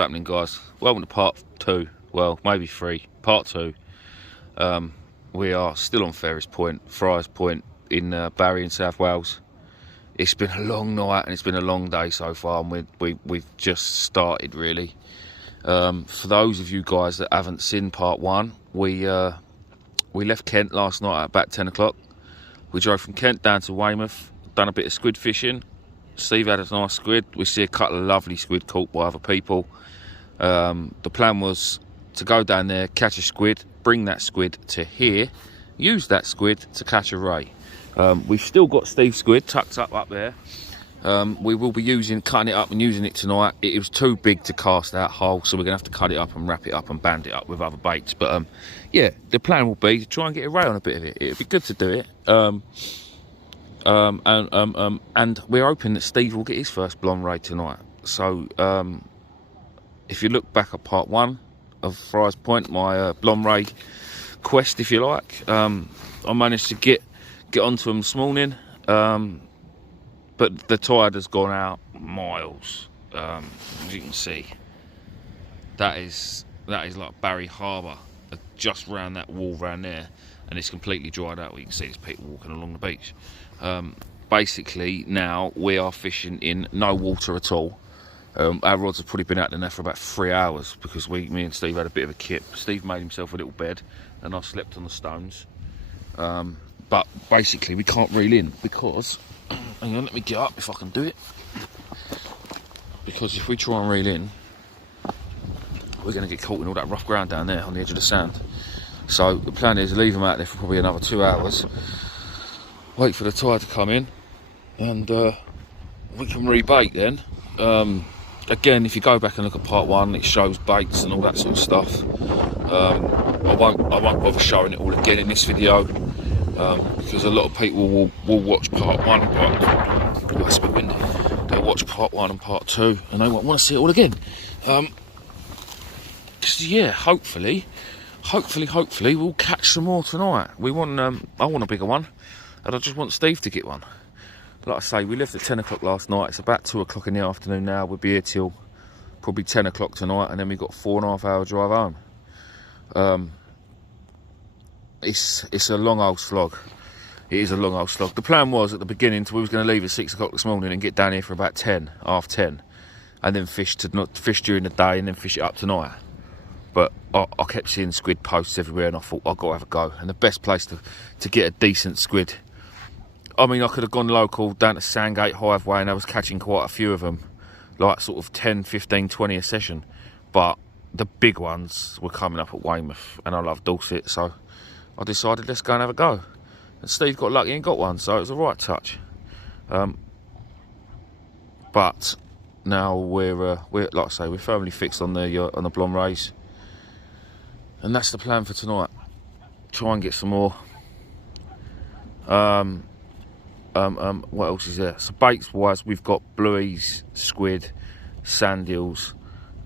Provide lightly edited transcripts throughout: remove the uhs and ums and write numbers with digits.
happening, guys? Welcome to part 2, well, maybe 3, part 2. We are still on Friars Point in Barry in South Wales. It's been a long night and it's been a long day so far, and we've just started really. For those of you guys that haven't seen part 1, we left Kent last night at about 10 o'clock. We drove from Kent down to Weymouth, done a bit of squid fishing. Steve had a nice squid. We see a couple of lovely squid caught by other people. The plan was to go down there, catch a squid, bring that squid to here, use that squid to catch a ray. We've still got Steve's squid tucked up there. We will be cutting it up and using it tonight. It was too big to cast out whole, so we're going to have to cut it up and wrap it up and band it up with other baits. But yeah, the plan will be to try and get a ray on a bit of it. It'd be good to do it. And we're hoping that Steve will get his first blonde ray tonight. So if you look back at part 1 of Friars Point, my blonde ray quest, if you like, I managed to get onto them this morning, but the tide has gone out miles. As you can see, that is like Barry Harbour, just round that wall round there, and it's completely dried out. You can see there's people walking along the beach. Basically now we are fishing in no water at all. Our rods have probably been out there for about 3 hours because me and Steve had a bit of a kip. Steve made himself a little bed and I slept on the stones. But basically we can't reel in because, hang on, let me get up if I can do it. Because if we try and reel in, we're going to get caught in all that rough ground down there on the edge of the sand. So the plan is to leave them out there for probably another 2 hours, wait for the tide to come in, and we can rebait then. Again, if you go back and look at part 1, it shows baits and all that sort of stuff. I won't bother showing it all again in this video, because a lot of people will watch part 1, but it's a bit windy. They'll watch part 1 and part 2 and they won't want to see it all again. Yeah, hopefully we'll catch some more tonight. I want a bigger one, and I just want Steve to get one. Like I say, we left at 10 o'clock last night. It's about 2 o'clock in the afternoon now. We'll be here till probably 10 o'clock tonight, and then we've got a 4.5 hour drive home. It's a long old slog. It is a long old slog. The plan was at the beginning we was going to leave at 6 o'clock this morning and get down here for about 10, half 10, and then fish during the day and then fish it up tonight. But I kept seeing squid posts everywhere, and I thought I've got to have a go. And the best place to get a decent squid, I mean, I could have gone local down to Sandgate Hiveway, and I was catching quite a few of them, like sort of 10, 15, 20 a session. But the big ones were coming up at Weymouth, and I love Dorset, so I decided let's go and have a go. And Steve got lucky and got one, so it was a right touch. But now we're like I say, we're firmly fixed on the blonde rays, and that's the plan for tonight. Try and get some more. What else is there? So baits wise, we've got blueies, squid, sand eels,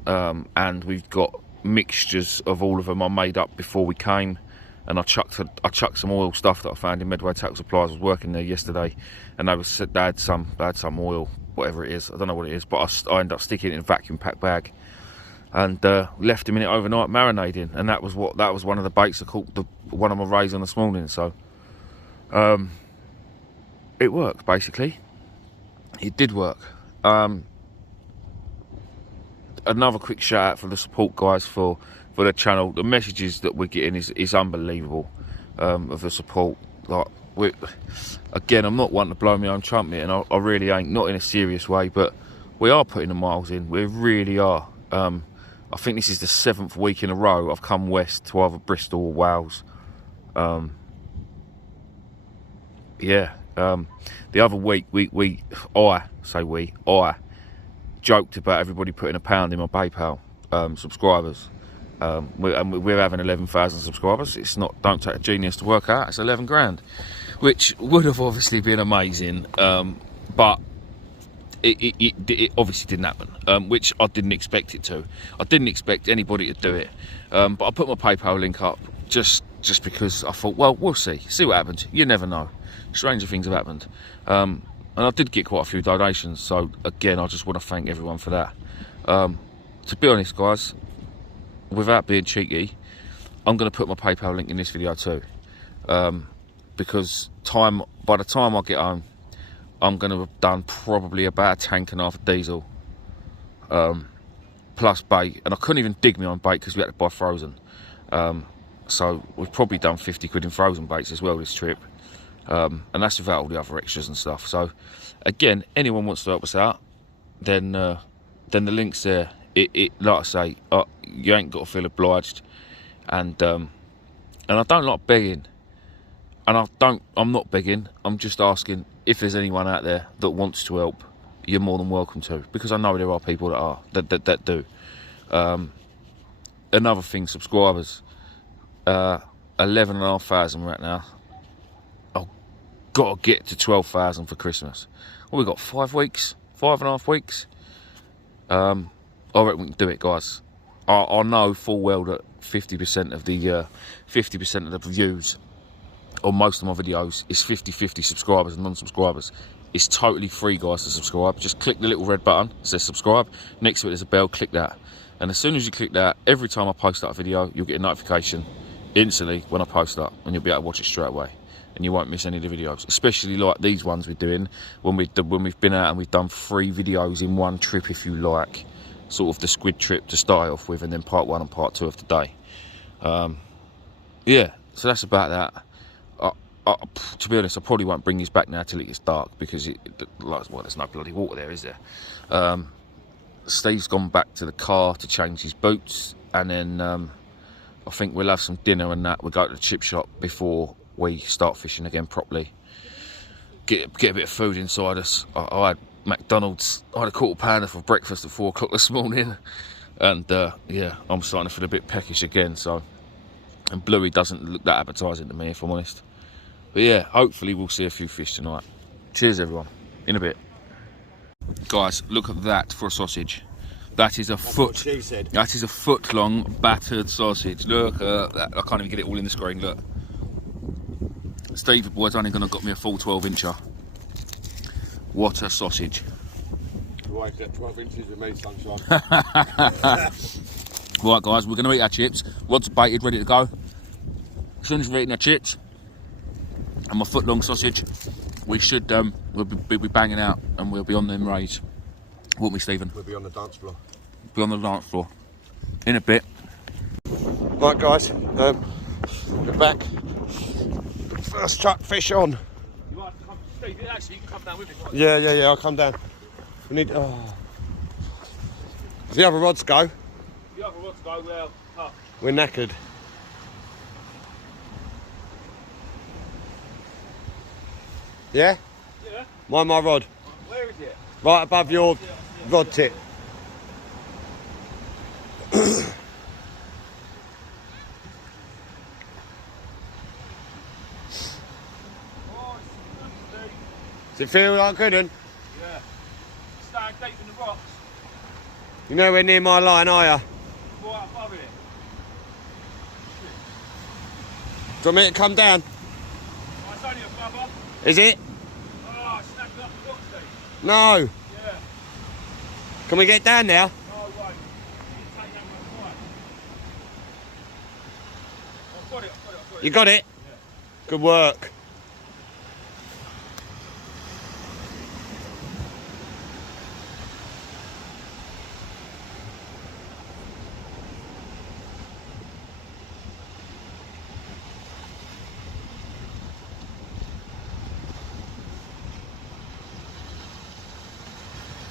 and we've got mixtures of all of them. I made up before we came, and I chucked some oil stuff that I found in Medway Tackle Supplies. I was working there yesterday, and they had some oil, whatever it is. I don't know what it is, but I ended up sticking it in a vacuum pack bag and left them in it overnight marinating, and that was one of the baits I caught one of my rays on this morning. So it worked, basically. It did work. Another quick shout out for the support, guys, for the channel. The messages that we're getting is unbelievable, of the support. Like, again, I'm not one to blow my own trumpet, and I really ain't, not in a serious way, but we are putting the miles in. We really are. I think this is the 7th week in a row I've come west to either Bristol or Wales. Yeah. The other week I joked about everybody putting £1 in my PayPal subscribers. We're having 11,000 subscribers. It's not, don't take a genius to work out, it's 11 grand, which would have obviously been amazing, but it obviously didn't happen, which I didn't expect it to. I didn't expect anybody to do it, but I put my PayPal link up just because I thought, well, we'll see what happens. You never know. Stranger things have happened, and I did get quite a few donations, so again I just want to thank everyone for that. to be honest, guys, without being cheeky, I'm going to put my PayPal link in this video too, because by the time I get home, I'm going to have done probably about a tank and a half of diesel, plus bait, and I couldn't even dig me on bait because we had to buy frozen. So we've probably done 50 quid in frozen baits as well this trip, and that's without all the other extras and stuff. So again, anyone wants to help us out, then the link's there. It like I say, you ain't got to feel obliged, and I don't like begging, and I'm not begging. I'm just asking if there's anyone out there that wants to help. You're more than welcome to, because I know there are people that do. Another thing, subscribers, 11,500 right now. I've got to get to 12,000 for Christmas. Well, we've got 5 weeks, 5.5 weeks. I reckon we can do it, guys. I know full well that 50% of the views on most of my videos is 50-50 subscribers and non-subscribers. It's totally free, guys, to subscribe. Just click the little red button, it says subscribe. Next to it there's a bell, click that. And as soon as you click that, every time I post that video, you'll get a notification instantly when I post that, and you'll be able to watch it straight away. And you won't miss any of the videos, especially like these ones we're doing when we've been out and we've done 3 videos in one trip, if you like. Sort of the squid trip to start off with, and then part 1 and part 2 of the day. Yeah, so that's about that. To be honest, I probably won't bring this back now till it gets dark, because well, there's no bloody water there, is there? Steve's gone back to the car to change his boots, and then I think we'll have some dinner and that. We'll go to the chip shop before we start fishing again properly. Get a bit of food inside us. I had McDonald's. I had a quarter pounder for breakfast at 4 o'clock this morning, and yeah, I'm starting to feel a bit peckish again. So, and Bluey doesn't look that appetising to me, if I'm honest. But yeah, hopefully we'll see a few fish tonight. Cheers, everyone. In a bit. Guys, look at that for a sausage. That is a foot. That is a foot-long battered sausage. Look at that. I can't even get it all in the screen. Look. Steve, the boy's only going to got me a full 12-incher. What a sausage. You won't get 12 inches with me, sunshine. Right, guys, we're going to eat our chips. Rod's baited, ready to go. As soon as we're eating our chips and my foot-long sausage, we should we'll be banging out, and we'll be on them raids. Won't we, Stephen? We'll be on the dance floor. Be on the dance floor. In a bit. Right, guys, we're back. First chuck fish on. You might have to come, Steve, actually, you can come down with me. Yeah, I'll come down. We need. Oh. The other rods go. The other rods go, well, up. We're knackered. Yeah? Yeah. Mind my rod. Where is it? Right above your rod tip. Does it feel like good? Yeah. Staying deep in the rocks. You're nowhere near my line, are you? Right above it. Do you want me to come down? Oh, it's only a bubba. Is it? Oh, I snapped up the rock, Steve. No. Yeah. Can we get down now? No, wait. You take that one quiet. I've got it. You got it? Yeah. Good work.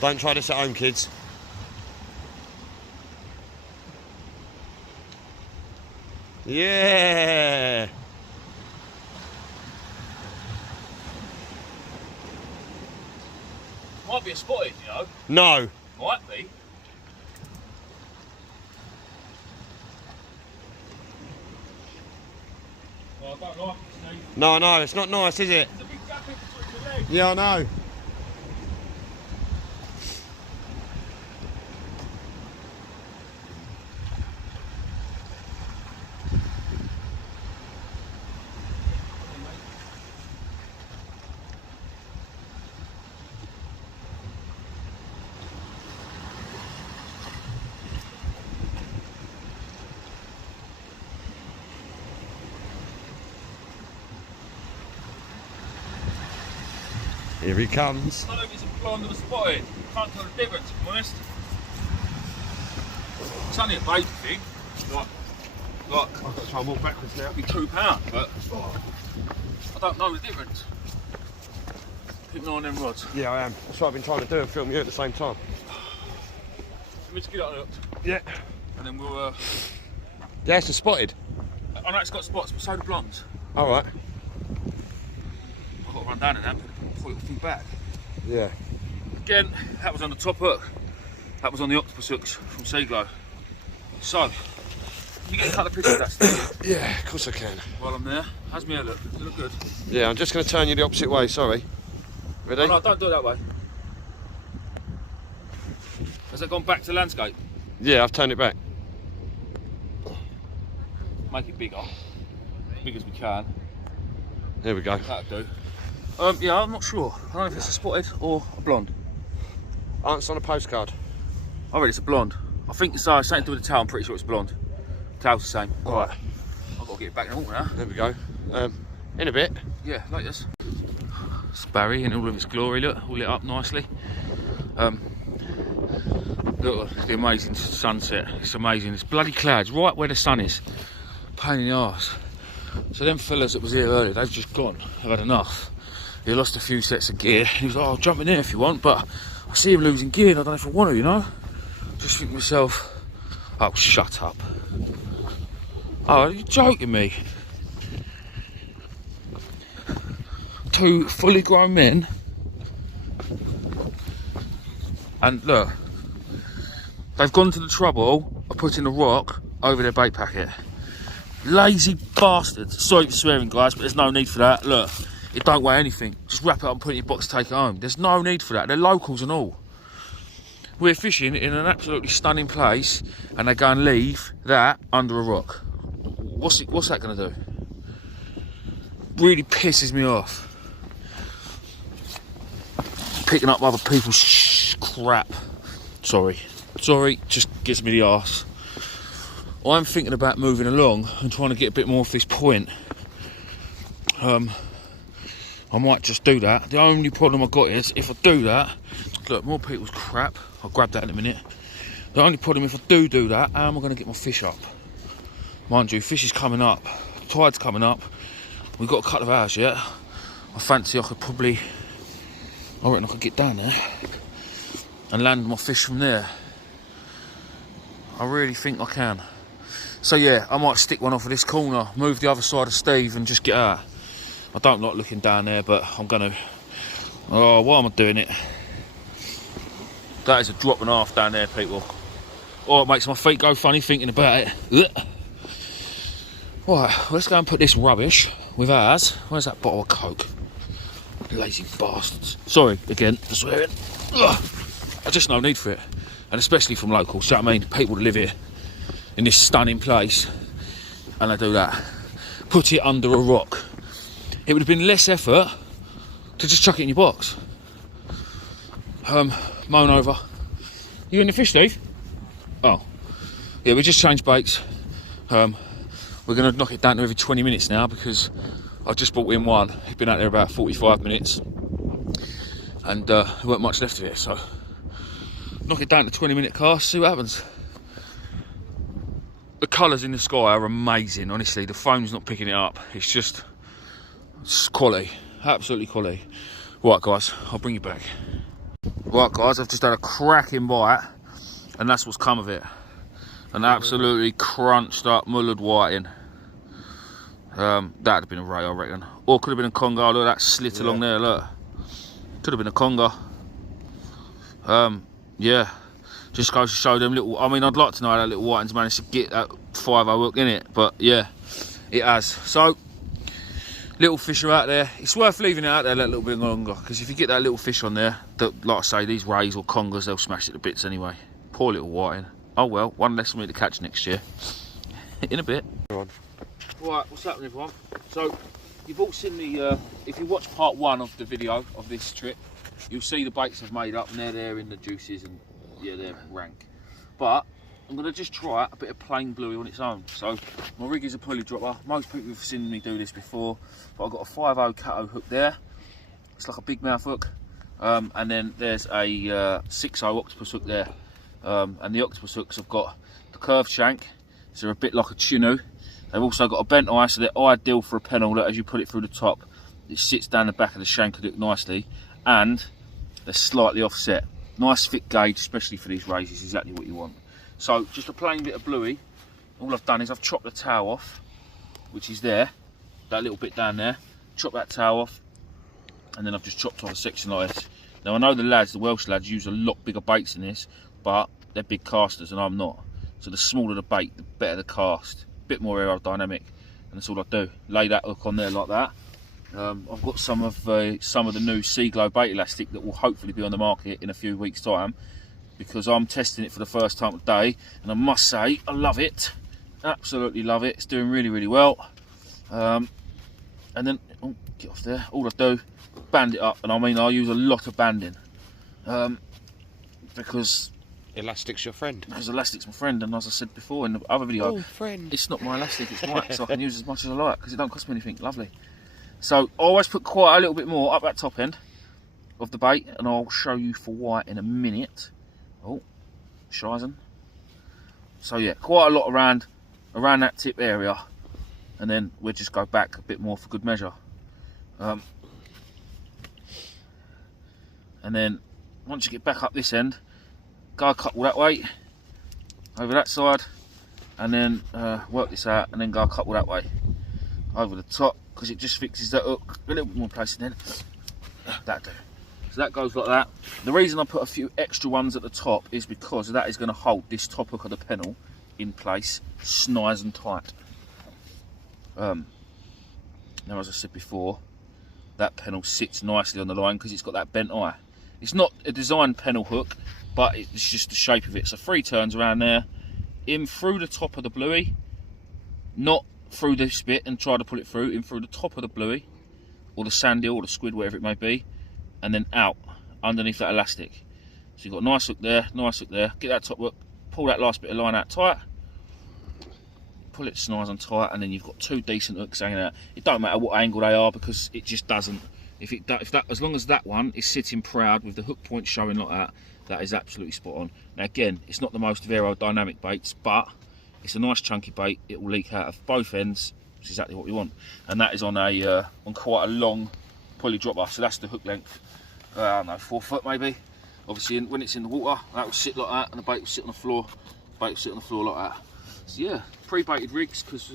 Don't try this at home, kids. Yeah. Might be a spotted, you know. No. Might be. Well, I don't like it, Steve. No, it's not nice, is it? There's a big gap in between your legs. Yeah, I know. Here he comes. I don't know if it's a blonde or a spotted. Can't tell the difference, if I'm honest. It's only a baby thing. Like, I've got to try and walk backwards now. it'd be £2, but I don't know the difference. Keep an eye on them rods. Yeah, I am. That's what I've been trying to do and film you at the same time. Let me just get it unhooked. Yeah. And then we'll. Yeah, it's a spotted. I know it's got spots, but so do blondes. All right. I've got to run down in that, pull the thing back. Yeah. Again, that was on the top hook. That was on the octopus hooks from Seaglow. So, you get a couple of pictures of that stuff Yeah, of course I can. while I'm there. How's my hair look? Does it look good? Yeah, I'm just going to turn you the opposite way, sorry. Ready? Oh, no, don't do it that way. Has it gone back to landscape? Yeah, I've turned it back. Make it bigger. As big as we can. There we go. That'll do. Yeah, I'm not sure. I don't know if it's a spotted or a blonde. Answer on a postcard. I reckon it's a blonde. I think it's something to do with the tail. I'm pretty sure it's blonde. Tail's the same. All right. I've got to get it back in the water now. There we go. In a bit. Yeah, like this. It's Barry in all of its glory, look, all lit up nicely. Look at the amazing sunset, it's amazing. It's bloody clouds right where the sun is. Pain in the arse. So them fellas that was here earlier, they've just gone, they've had enough. He lost a few sets of gear. He was like, oh, I'll jump in there if you want, but I see him losing gear and I don't know if I want to, you know? Just think to myself, oh, shut up. Oh, are you joking me? Two fully grown men, and look, they've gone to the trouble of putting a rock over their bait packet. Lazy bastards. Sorry for swearing, guys, but there's no need for that. Look, it don't weigh anything. Just wrap it up and put it in your box, take it home. There's no need for that. They're locals and all. We're fishing in an absolutely stunning place, and they go and leave that under a rock. What's that going to do? Really pisses me off. Picking up other people's crap. Sorry, just gets me the arse. I'm thinking about moving along and trying to get a bit more off this point. I might just do that. The only problem I've got is if I do that, look, more people's crap. I'll grab that in a minute. The only problem if I do that, how am I going to get my fish up? Mind you, fish is coming up, tide's coming up. We've got a couple of hours yet. I fancy I reckon I could get down there and land my fish from there. I really think I can. So yeah, I might stick one off of this corner, move the other side of Steve and just get out. I don't like looking down there, but I'm gonna. Oh, why am I doing it? That is a drop and a half down there, people. Oh, it makes my feet go funny thinking about it. Ugh. Right, let's go and put this rubbish with ours. Where's that bottle of Coke? Lazy bastards. Sorry, again, for swearing. Ugh. There's just no need for it. And especially from locals, so I mean, people that live here in this stunning place, and they do that. Put it under a rock. It would have been less effort to just chuck it in your box. Moan over. You in the fish, Steve? Oh. Yeah, we just changed baits. We're going to knock it down to every 20 minutes now because I just brought in one. He'd been out there about 45 minutes. And there weren't much left of it, so knock it down to 20-minute cast, see what happens. The colours in the sky are amazing, honestly. The phone's not picking it up. It's quality, absolutely quality. Right, guys, I'll bring you back. Right, guys, I've just had a cracking bite, and that's what's come of it. An absolutely crunched up mullered whiting. That'd have been a ray, I reckon. Or could have been a conger. Look at that slit along there, look. Could have been a conger. Yeah. Just goes to show them little. I mean, I'd like to know how that little whiting's managed to get that 5-0 hook in it, but yeah, it has. So, little fish are out there. It's worth leaving it out there a little bit longer because if you get that little fish on there, that, like I say, these rays or congers, they'll smash it to bits anyway. Poor little whiting. Oh well, one less for me to catch next year. In a bit. Right, what's happening, everyone? So, you've all seen the. If you watch part 1 of the video of this trip, you'll see the baits I've made up, and they're there in the juices and. Yeah, they're rank. But I'm going to just try a bit of plain bluey on its own. So my rig is a pulley dropper. Most people have seen me do this before, but I've got a 5-0 Cato hook there. It's like a big mouth hook. And then there's a 6.0 octopus hook there. And the octopus hooks have got the curved shank, so they're a bit like a chinook. They've also got a bent eye, so they're ideal for a pennel that as you put it through the top, it sits down the back of the shank and hook nicely, and they're slightly offset. Nice thick gauge, especially for these rays, is exactly what you want. So just a plain bit of bluey. All I've done is I've chopped the tail off, which is there, that little bit down there. Chop that tail off, and then I've just chopped off a section like this. Now I know the lads, the Welsh lads, use a lot bigger baits than this, but they're big casters and I'm not. So the smaller the bait, the better the cast. Bit more aerodynamic, and that's all I do. Lay that hook on there like that. I've got some of the new Sea Glow bait elastic that will hopefully be on the market in a few weeks' time, because I'm testing it for the first time today, and I must say I love it. Absolutely love it. It's doing really, really well. And then get off there. All I do, band it up, and I mean I use a lot of banding, because Elastic's your friend. Because elastic's my friend, and as I said before in the other video, friend. It's not my elastic, it's mine, so I can use as much as I like because it don't cost me anything. Lovely. So I always put quite a little bit more up that top end of the bait, and I'll show you for why in a minute. Oh, shizen. So yeah, quite a lot around that tip area, and then we'll just go back a bit more for good measure. And then once you get back up this end, go a couple that way, over that side, and then work this out, and then go a couple that way, over the top, because it just fixes that hook a little bit more place, and then that do. So that goes like that. The reason I put a few extra ones at the top is because that is going to hold this top hook of the pennel in place, nice and tight. Now, as I said before, that pennel sits nicely on the line because it's got that bent eye. It's not a designed pennel hook, but it's just the shape of it. So 3 turns around there, in through the top of the bluey, not through this bit and try to pull it through, in through the top of the bluey, or the sand eel, or the squid, whatever it may be, and then out underneath that elastic. So you've got a nice hook there, get that top hook, pull that last bit of line out tight, pull it nice and tight, and then you've got 2 decent hooks hanging out. It don't matter what angle they are, because it just doesn't. As long as that one is sitting proud with the hook point showing like that, that is absolutely spot on. Now again, it's not the most aerodynamic baits, but it's a nice chunky bait. It will leak out of both ends, which is exactly what we want. And that is on on quite a long pulley dropper. So that's the hook length. I don't know, 4 foot maybe. Obviously, when it's in the water, that will sit like that, and the bait will sit on the floor. The bait will sit on the floor like that. So yeah, pre-baited rigs, because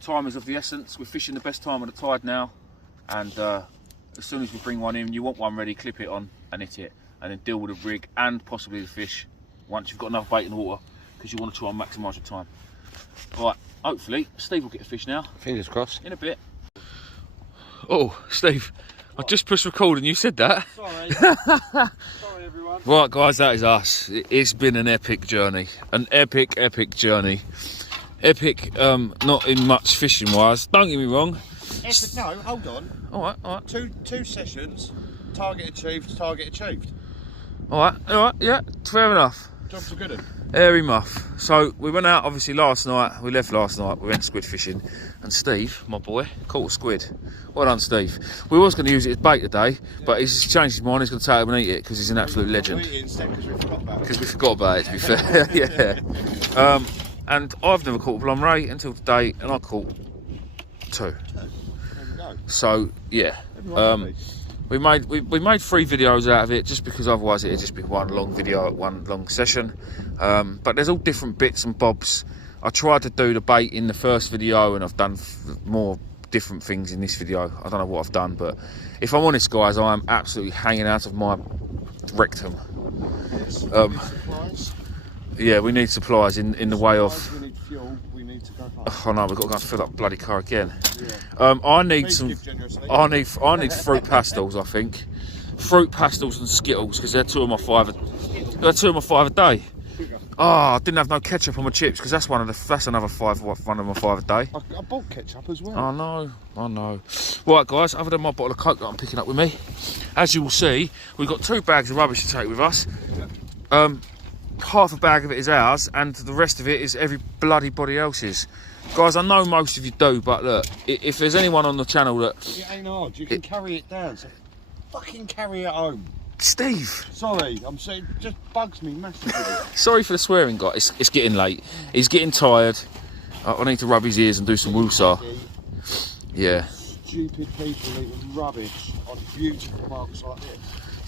time is of the essence. We're fishing the best time of the tide now, and as soon as we bring one in, you want one ready, clip it on and hit it, and then deal with the rig and possibly the fish once you've got enough bait in the water, because you want to try and maximise your time. Alright, hopefully Steve will get a fish now. Fingers crossed. In a bit. Oh, Steve, I just pushed record and you said that. Sorry. Sorry everyone. Right guys, that is us. It's been an epic journey. An epic journey. Epic, not in much fishing wise, don't get me wrong. Epic, no, hold on. Alright. Two sessions, target achieved. Alright, yeah, fair enough. Jobs are good. Airy muff. So we went out obviously last night, we left last night, we went squid fishing, and Steve, my boy, caught a squid. Well done Steve. We was going to use it as bait today, but he's changed his mind, he's going to take it and eat it because he's an absolute legend. Because we forgot about it, to be fair. Yeah. And I've never caught a blonde ray until today, and I caught 2. So yeah, we made 3 videos out of it, just because otherwise it'd just be one long video at one long session. But there's all different bits and bobs. I tried to do the bait in the first video, and I've done more different things in this video. I don't know what I've done, but if I'm honest guys, I am absolutely hanging out of my rectum. Yeah, we need supplies in the way of... We need fuel, we need to go home. Oh no, we've got to go and fill up the bloody car again. Yeah. I need I need fruit pastels, I think. Fruit pastels and Skittles, because they're 2 of my 5 a day. Oh, I didn't have no ketchup on my chips, because that's another 5 a day. I bought ketchup as well. I know. Right guys, other than my bottle of Coke that I'm picking up with me, as you will see, we've got 2 bags of rubbish to take with us. Half a bag of it is ours, and the rest of it is every bloody body else's. Guys, I know most of you do, but look, if there's anyone on the channel that... It ain't hard, you can carry it down. So fucking carry it home. Steve. Sorry, I'm saying, it just bugs me massively. Sorry for the swearing, guys. It's getting late. He's getting tired. I need to rub his ears and do some woosah. Yeah. Stupid people leaving rubbish on beautiful marks like this.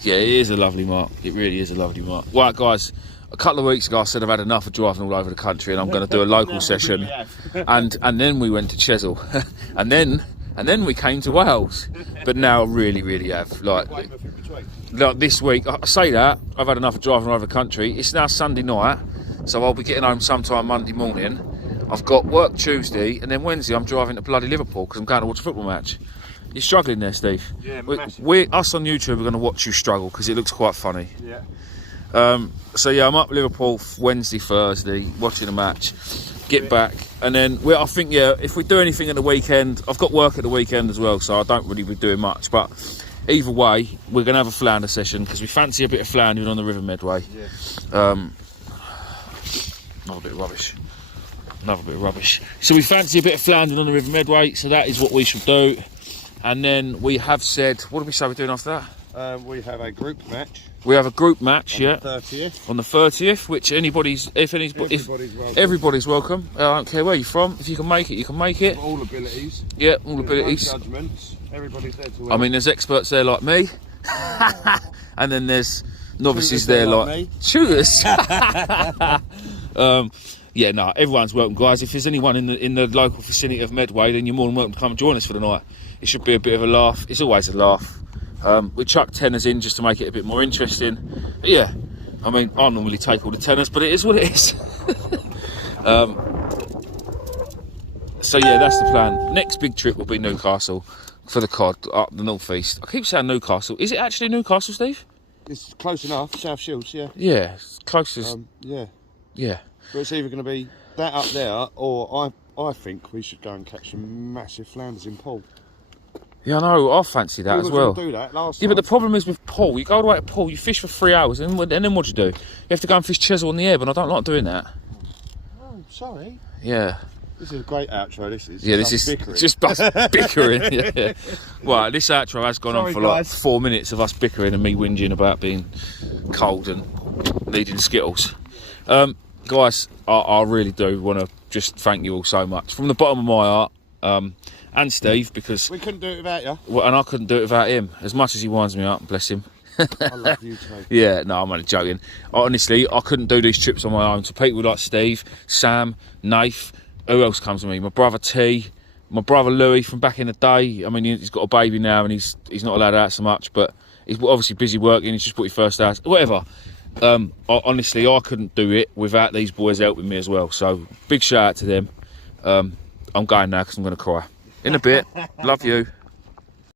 Yeah, it is a lovely mark. It really is a lovely mark. Right, guys. A couple of weeks ago, I said I've had enough of driving all over the country, and I'm going to do a local session. and then we went to Chesil, and then we came to Wales. But now I really have like this week. I say that I've had enough of driving all over the country. It's now Sunday night, so I'll be getting home sometime Monday morning. I've got work Tuesday, and then Wednesday I'm driving to bloody Liverpool because I'm going to watch a football match. You're struggling there, Steve. Yeah, us on YouTube are going to watch you struggle because it looks quite funny. Yeah. So yeah, I'm up Liverpool Wednesday, Thursday, watching a match. Get back, and then I think if we do anything at the weekend, I've got work at the weekend as well, so I don't really be doing much. But either way, we're going to have a flounder session because we fancy a bit of floundering on the River Medway. Yeah. Another bit of rubbish. So we fancy a bit of floundering on the River Medway, so that is what we should do. And then we have said, what did we say we're doing after that? We have a group match. We have a group match, on the 30th. On the 30th, which everybody's welcome. I don't care where you're from. If you can make it, you can make it. All abilities. Yeah, all abilities. No judgments. Everybody's there to win. I mean, there's experts there like me, and then there's novices there like me. Shooters. Yeah, no, everyone's welcome, guys. If there's anyone in the local vicinity of Medway, then you're more than welcome to come and join us for the night. It should be a bit of a laugh. It's always a laugh. We chuck tenors in just to make it a bit more interesting. But yeah, I mean, I normally take all the tenors, but it is what it is. So yeah, that's the plan. Next big trip will be Newcastle for the cod, up the northeast. I keep saying Newcastle. Is it actually Newcastle, Steve? It's close enough. South Shields, yeah. Yeah, it's close as... yeah. Yeah. But it's either going to be that up there, or I think we should go and catch some massive flounders in Poole. Yeah, I know. I fancy that as well. Do that last yeah, time. but the problem is with Poole, you go all the way to Poole, you fish for 3 hours, and then what do you do? You have to go and fish Chesil on the air, but I don't like doing that. Oh, sorry. Yeah. This is a great outro, this is. Yeah, this is bickering. just us bickering. Yeah. Right, this outro has gone on for like 4 minutes of us bickering and me whinging about being cold and needing Skittles. Guys, I really do want to just thank you all so much. From the bottom of my heart, and Steve, because... We couldn't do it without you. Well, and I couldn't do it without him. As much as he winds me up, bless him. I love you too. Yeah, no, I'm only joking. Honestly, I couldn't do these trips on my own. To people like Steve, Sam, Nath, who else comes with me? My brother T, my brother Louis from back in the day. I mean, he's got a baby now and he's not allowed out so much, but he's obviously busy working. He's just put his first house, whatever. Honestly, I couldn't do it without these boys helping me as well. So big shout out to them. I'm going now because I'm going to cry. In a bit. Love you.